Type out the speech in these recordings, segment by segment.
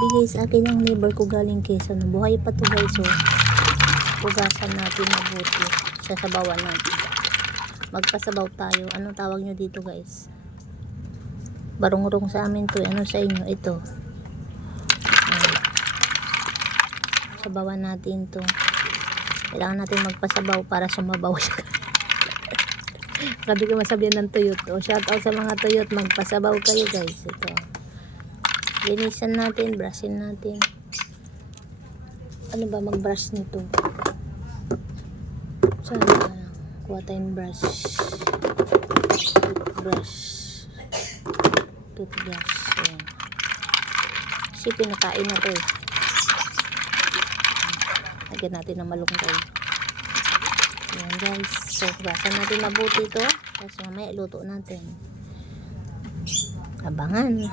bigay sa akin yung neighbor ko galing Quezon. Buhay pa to guys. So, pugasan natin mabuti. Sasabawan natin. Magpasabaw tayo. Anong tawag nyo dito guys? Barungrong sa amin to. Ano sa inyo? Ito. Sabawan natin to. Kailangan natin magpasabaw para sumabaw siya. Sabi ko masabihan ng tuyot. O shout out sa mga tuyot. Magpasabaw kayo guys. Ito. Linisan natin. Brushin natin. Ano ba mag-brush nito? Sana kuha tayong brush. Toothbrush. Ayan. Kasi pinakain na to eh. Lagyan natin ng malunggay. Ayan guys. So, gasan natin mabuti ito. Tapos mamaya iluto natin. Abangan.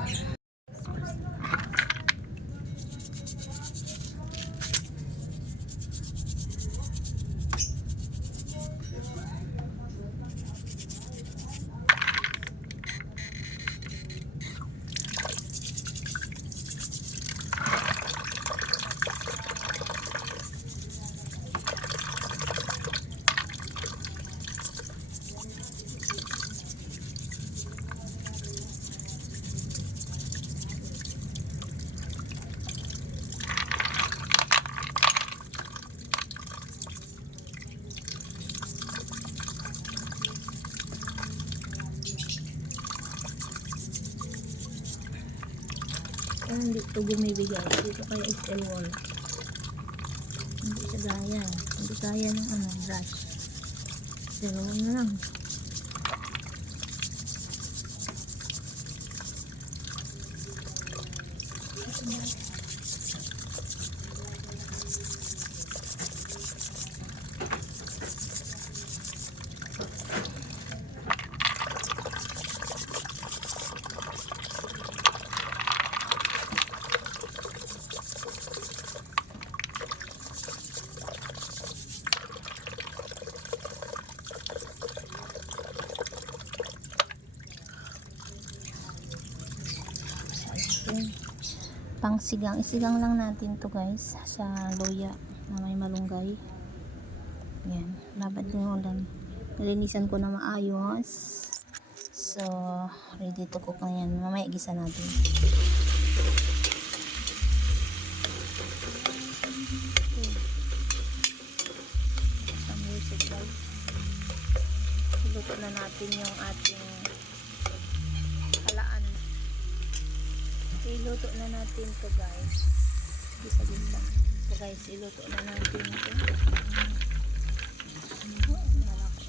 Hindi ito bumibigay. Dito kaya XL wall. Hindi siya gaya. Hindi kaya ng ano, brush. Dalawa na lang. Pang sigang. Isigang lang natin to guys sa loya na may malunggay. Yan. Labad ko yung ulam. Nilinisan ko na maayos. So, ready to cook na yan. Mamaya gisa natin. Some music guys. Iluto na natin yung ating halaan. Iluto na natin to guys. Gisa-gisa. So guys, iluto na natin to. Oh, malaki.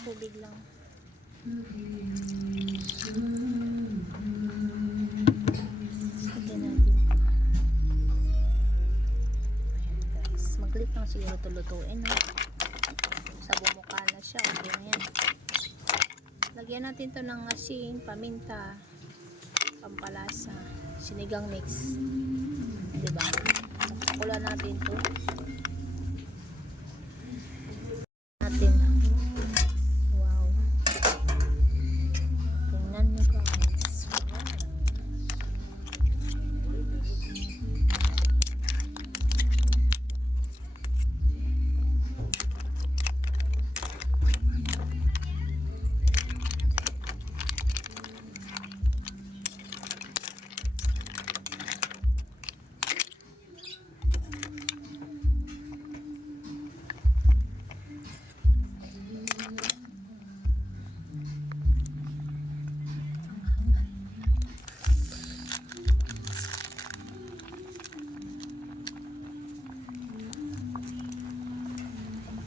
Tubig lang. Lagyan siguro ito lutuin, no? Sa bumuka na siya, okay na yan. Lagyan natin to ng asin, paminta, pampalasa, sinigang mix, diba? Sakulan natin to natin. Wow, tingnan nyo guys.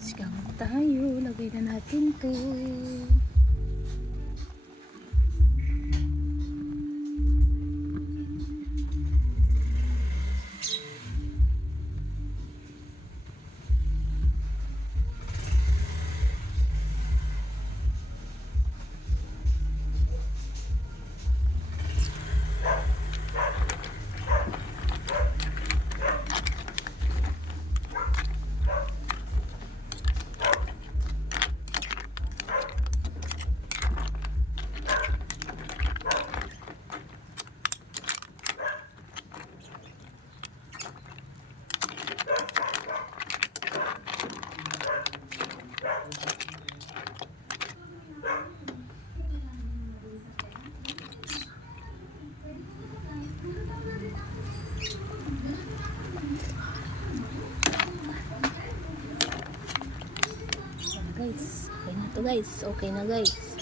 Sigang tayo, lagay na natin to. Guys, okay na to guys, okay na guys.